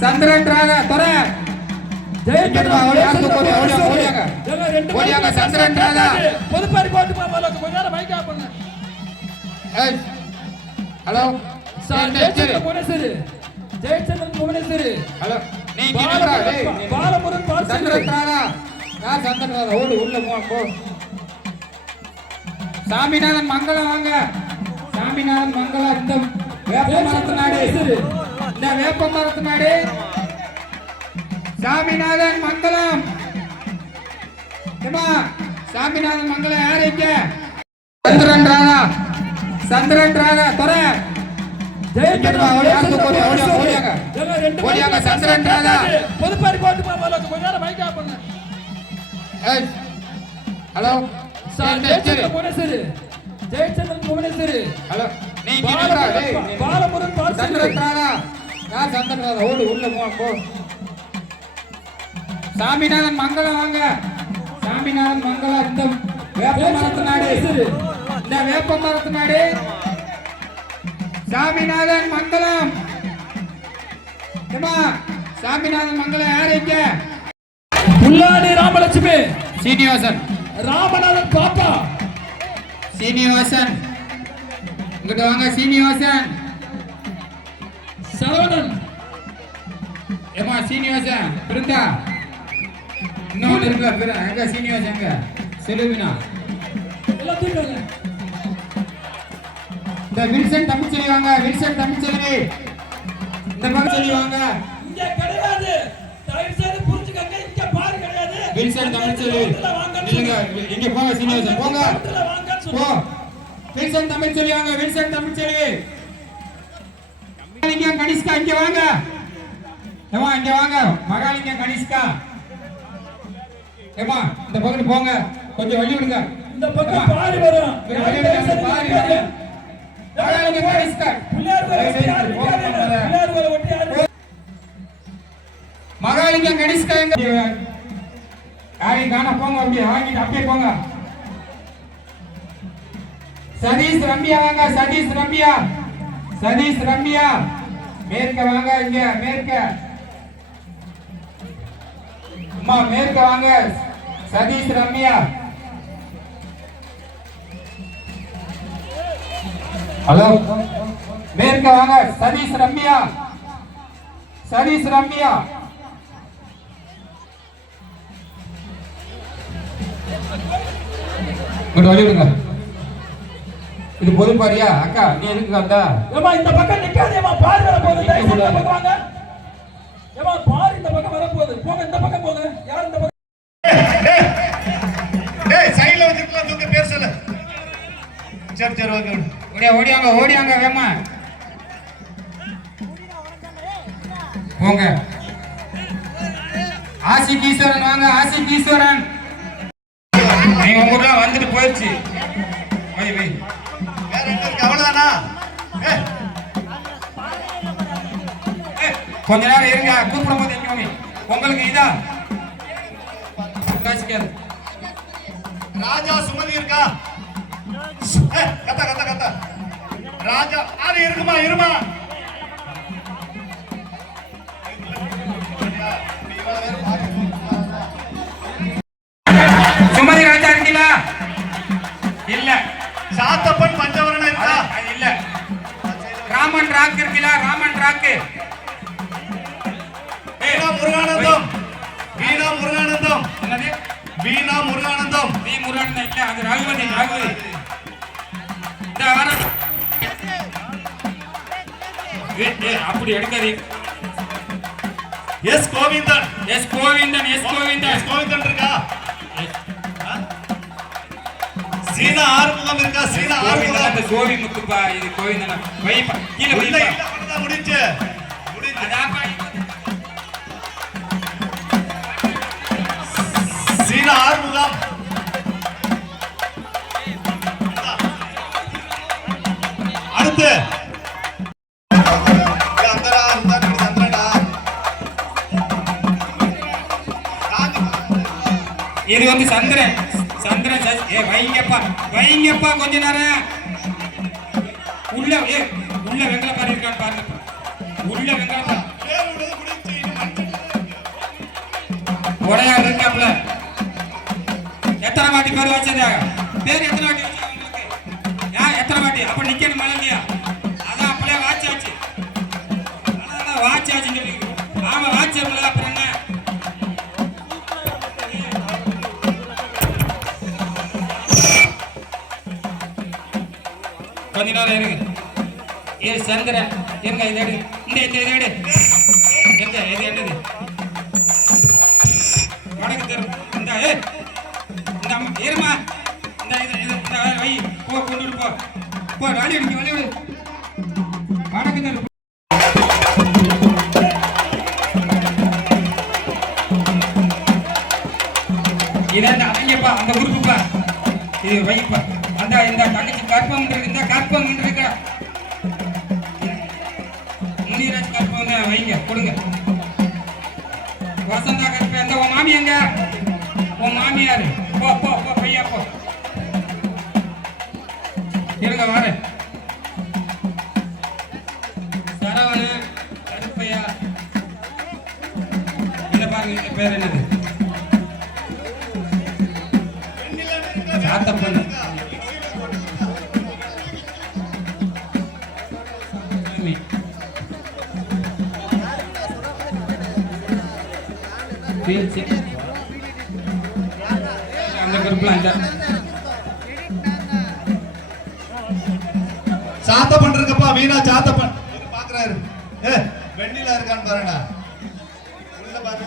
சந்திரன் ராகா. ஓடியாங்க, சந்திரன் ராகா. பொதுப்பாரி போல கொஞ்ச நேரம் மைக் ஏய். Hello. Sir Bhuvaneswari. Jayachandran Bhuvaneswari. Hello. Balamurugan Chandran Raga யார் சந்திரன் ராகா ஓடு உள்ள போ போ. சாமிநாதன் மங்களம் வாங்க. சாமிநாதன் மங்களம் இந்த வேப்ப மரத்து நாடு. இந்த வேப்ப மரத்து நாடு சாமிநாதன் மங்களம். ஏம்மா, சாமிநாதன் மங்களம் யாரு இங்க சந்திரன் சந்திரன் துற. ஓடியாங்க, சந்திரன் ராகா. பொதுப்பாரி போட்டு கொஞ்ச நேரம் mike hello? Sir Jayachandran Bhuvaneswari. Jayachandran Bhuvaneswari. Hello நீ பாலமுருகன் யார் சந்திரன் ராகா ஓடு உள்ள போ போ. சாமிநாதன் மங்களம் வாங்க. சாமிநாதன் மங்களம் இந்த வேப்ப மரத்து நாடு. இந்த வேப்ப மரத்து நாடு. சாமிநாதன் மங்களம். சாமிநாதன் மங்களம் யாரு இங்க புல்லாடி ராமலட்சுமி. சீனிவாசன். ராமநாதன் பாப்பா. சீனிவாசன். இங்கிட்டு வாங்க சீனிவாசன். ஏமா சீனிவாசன் பிருந்தா. இன்னொன்று இருக்குல்ல பிற எங்க சீனிவாசன் எங்க செலுவினா இந்த வில்சன் தமிழ்ச்செல்வி வாங்க வில்சன் தமிழ்ச்செல்வி இந்த பக்கம் வாங்க. இங்க கிடையாது. தயவு செய்து புரிஞ்சுக்கங்க இங்க பாரு கிடையாது. வில்சன் தமிழ்ச்செல்வி இல்லைங்க இங்க போங்க சீனிவாசன் போங்க. போ. வில்சன் தமிழ்ச்செல்வி வாங்க வில்சன் தமிழ்ச்செல்வி மகாலிங்கம் கனிஷ்கா இங்க வாங்க. ஏமா இங்க வாங்க. மகாலிங்கம் கனிஷ்கா. ஏமா இந்த பக்கத்து போங்க. கொஞ்சம் வழி விடுங்க. இந்த பக்கம் பாரு வரும் பாரு வரும். மகாலிங்கம் கனிஷ்கா. மகாலிங்கம் கனிஷ்கா எங்க? யாரையும் காண போங்க அப்படியே வாங்கிட்டு அப்படியே போங்க. சதீஷ் ரம்யா வாங்க சதீஷ் ரம்யா. சதீஷ் ரம்யா. மேற்க வாங்க இங்க மேற்க. அம்மா மேற்க வாங்க. சதீஷ் ரம்யா. ஹலோ. மேற்க வாங்க. சதீஷ் ரம்யா. சதீஷ் ரம்யா. இங்கிட்டு வழி விடுங்க. இது பொதுப்பாரியா அக்கா நீ எதுக்கு ஏமா இந்த பக்கம் நிக்காதேமா பாரு வர போகுது இந்த பக்கம் வாங்க. ஏமா பக்கம் வர போகுது போங்க இந்த பக்கம் போங்க. யார் இந்த பக்கம்? ஏய் சைடுல வச்சிருக்கலாம் தூக்க பேர் சொல்லு. சரி சரி ஓகே ஓடியா ஓடியாங்க ஓடியாங்க வேமா. போங்க. ஆசிக் ஈஸ்வரன் வாங்க ஆசிக் ஈஸ்வரன் நீங்க உங்க ஊர்ல வந்துட்டு போயிடுச்சு வை வை வேற இருக்கு? அவ்வளவுதானா? ஏய், கொஞ்ச நேரம் இருங்க கூப்பிடும் போது எங்க உங்களுக்கு இதா? ராஜா சுமதி இருக்கா? கத்த கத்த கத்த. ராஜா அது இருக்குமா இருமா? சுமதி ராஜா இருக்கீங்களா? இல்ல. சாத்தப்பன் பஞ்சவரணம் இருக்கா? இல்ல. ராமன் ராக் இருக்கீங்களா? ராமன் ராக்கு. வீணா முருகானந்தம் வீணா முருகானந்தம் வீணா முருகானந்தம் வி முருகன் இல்ல அது ரகுபதி ரகுபதி இந்த வர ஏ, ஏ, அப்படி எடுக்காதீங்க. S Govindan. S Govindan S Govindan. S Govindan இருக்கா? சீனா ஆறுமுகம் இருக்கா? சீனா கோவிந்தன் அந்த ஆறுமுகம். கோவி முத்துப்பா இது கோவிந்தன். வைப்பா கீழே வைப்பா. முடிஞ்சு. முடிஞ்சு. அதாப்பா சீனா ஆறுமுகம் அடுத்து. இது வந்து சந்திரன். சந்திரன் ஏ வைங்கப்பா. வைங்கப்பா கொஞ்ச நேரம். உள்ள ஏ உள்ள வெங்கல பாரு இருக்கான்னு பாருங்க. உள்ள வெங்கலப்பா பாரு வாட்டி பேர் வச்சது பேர் எத்தனை வாட்டி வச்சது உங்களுக்கு? எத்தனை வாட்டி? அப்ப நிக்கணும் இல்லையா அதான் அப்படியே வாட்சாச்சு அதான் வாட்சாச்சுன்னு சொல்லி ஆமா வாட்சம்ல அப்புறம் என்ன கொஞ்ச நேரம் இருங்க. ஏ சந்திரன் இருங்க இது இந்த இந்த இது வைப்பா. அந்த இந்த தங்கச்சி கற்பம் இந்த கற்பம் இருக்க முனிராஜ் கற்பம் வைங்க கொடுங்க. வசந்தா கற்பம் எந்த உன் மாமி எங்க? உன் மாமியார். போ போ போ பையா போ. இருங்க வாரு. சரவண கருப்பையா. இதை பாருங்க பேர் என்னது? சாமி. பேச்சு. அந்த இருக்கப்பா வீணா சாத்தப்பன். இரு, பாக்குறாரு. ஏ வெண்ணிலா இருக்கான்னு பாருடா உள்ள பாரு.